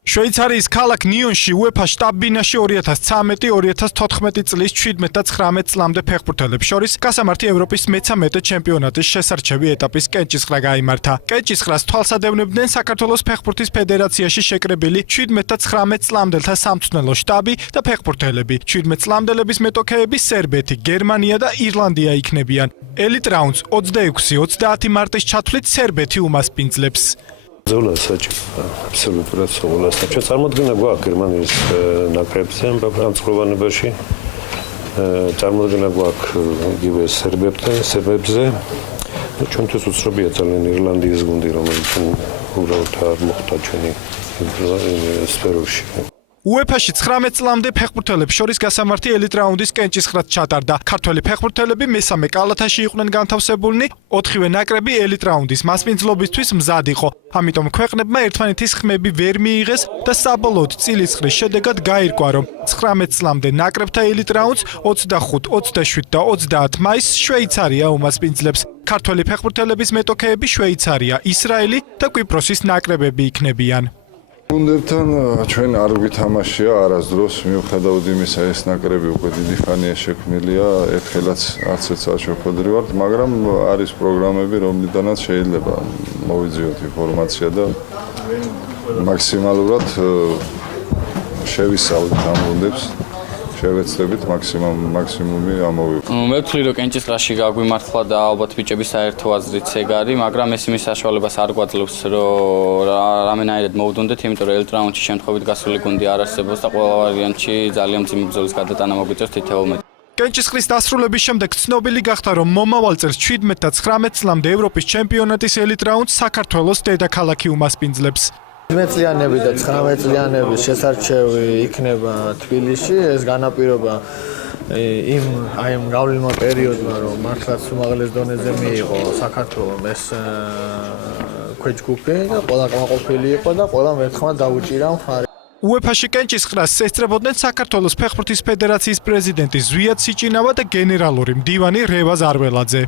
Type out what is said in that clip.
შვეიცარიის ქალაქ ნიონში UEFA შტაბ-ბინაში 2013-2014 წლის 17-19 წლამდე ფეხბურთელებს შორის გასამართი ევროპის მე-13 ჩემპიონატის შესარჩევი ეტაპის კენჭისყრა გაიმართა. კენჭისყრას თვალსადევნებდნენ საქართველოს ფეხბურთის ფედერაციაში შეკრებილი 17-19 წლამდელთა სამწვრთნელო შტაბი და ფეხბურთელები. 17 წლამდელების მეტოქეები სერბეთი, გერმანია და ირლანდია იქნებიან. ელიტ რაუნდს 26-30 მარტის ჩათვლით სერბეთი უმასპინძლებს. ზოლა საჭირო აბსოლუტურად ზოლა საჭირო წარმოადგენა გვაქვს გერმანიის ნაკრებზე ამ წყობანებაში წარმოადგენა გვაქვს იგივე სერბებზე ჩვენთვის უცნობია ძალიან ირლანდიის გუნდი რომელიც უბრალოდ არ მოხვდა ჩვენი სფეროში UEFA-ში 19 წლამდე ფეხბურთელებს შორის გასამართი ელიტ რაუნდის კენჭისყრაც ჩატარდა. ქართველი ფეხბურთელები მესამე კალათაში იყვნენ განთავსებულნი, 4-ვე ნაკრები ელიტ რაუნდის მასპინძლობისთვის მზად იყო. ამიტომ ქვეყნებმა ერთმანეთის ხმები ვერ მიიღეს და საბოლოოდ წილისყრის შედეგად გაირკვა, რომ 19 წლამდე ნაკრებთა ელიტ რაუნდს 25, 27 და 30 მაისს შვეიცარია უმასპინძლებს. ქართველი ფეხბურთელების მეტოქეები შვეიცარია, ისრაელი და კვიპროსის ნაკრებები იქნებიან. გუნდებთან ჩვენ არ ვითამაშია არასდროს მიუხედავად იმისა ეს ნაკრები უკვე დიდი ხანია შექმნილია ერთხელაც არც ერთ საჩვენებრივ ვართ მაგრამ არის პროგრამები რომლიდანაც შეიძლება მოვიძიოთ ინფორმაცია და მაქსიმალურად შევისწავლოთ ამ გუნდებს შევეცდებით მაქსიმუმი ამოვიღოთ. მე ვთვლი რომ კენჭისყრაში გაგვიმართლა და ალბათ ბიჭების საერთო აზრით ეგ არის, მაგრამ ეს იმის საშუალებას არ გვაძლევს რომ რამენაირად მოვდუნდეთ, იმიტომ რომ ელიტ რაუნდში შემთხვევით გასული გუნდი არ არსებობს და ყველა ვარიანტში ძალიან მძიმე ბრძოლის გადატანა მოგვიწევს თითოეულ მეტ. კენჭისყრის დასრულების შემდეგ ცნობილი გახდა, რომ მომავალ წელს 17 და 19 წლამდე ევროპის ჩემპიონატის ელიტ რაუნდს საქართველოს დედაქალაქი უმასპინძლებს. 17 წლიანები და 19 წლიანების შესარჩევი იქნება თბილისში. ეს განაპირობა იმ გავლენმა პერიოდმა, რომ მართლაც უმაღლეს დონეზე მიიღო საქართველოს ეს ქვეჯგუფი და ყველა კმაყოფილი იყო და ყველა ერთხმად დაუჭირა მხარი. UEFA-ში კენჭისყრას ესწრებოდნენ საქართველოს ფეხბურთის ფედერაციის პრეზიდენტი ზვიად სიჭინავა და გენერალური მდივანი რევაზ არველაძე.